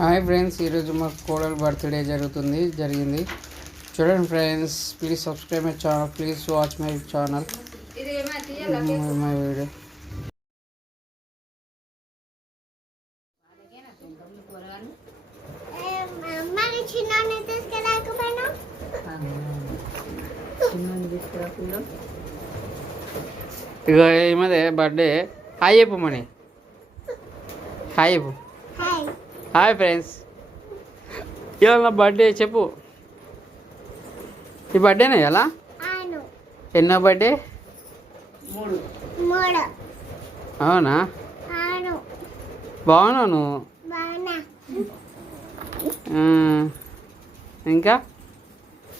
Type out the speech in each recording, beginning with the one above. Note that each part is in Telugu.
హాయ్ ఫ్రెండ్స్, ఈరోజు మా కోడలు బర్త్డే జరిగింది. చూడండి friends, please subscribe my channel, please watch my channel, my video. ఇక ఏమదే బర్త్డే. హాయ్ చెప్పు మణి, హాయ్ చెప్పు. హాయ్ ఫ్రెండ్స్, ఇవాళ నా బర్త్డే చెప్పు. ఈ బర్త్డేనా ఎలా? ఎన్నో బర్త్డే? అవునా? బాగున్నావు నువ్వు. ఇంకా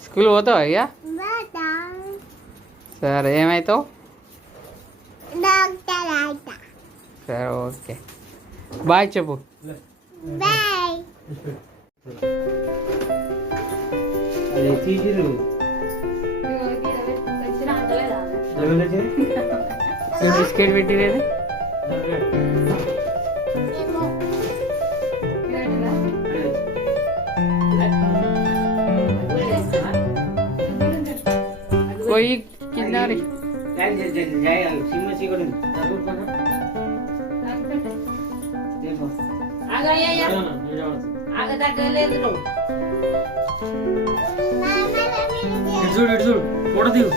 స్కూల్ పోతావా? అయ్యా సరే, ఏమవుతావు? సరే, ఓకే, బాయ్ చెప్పు. బిస్కెట్ పెట్టిరేది. పోయి కింద చూడు ఫోటో దిగు.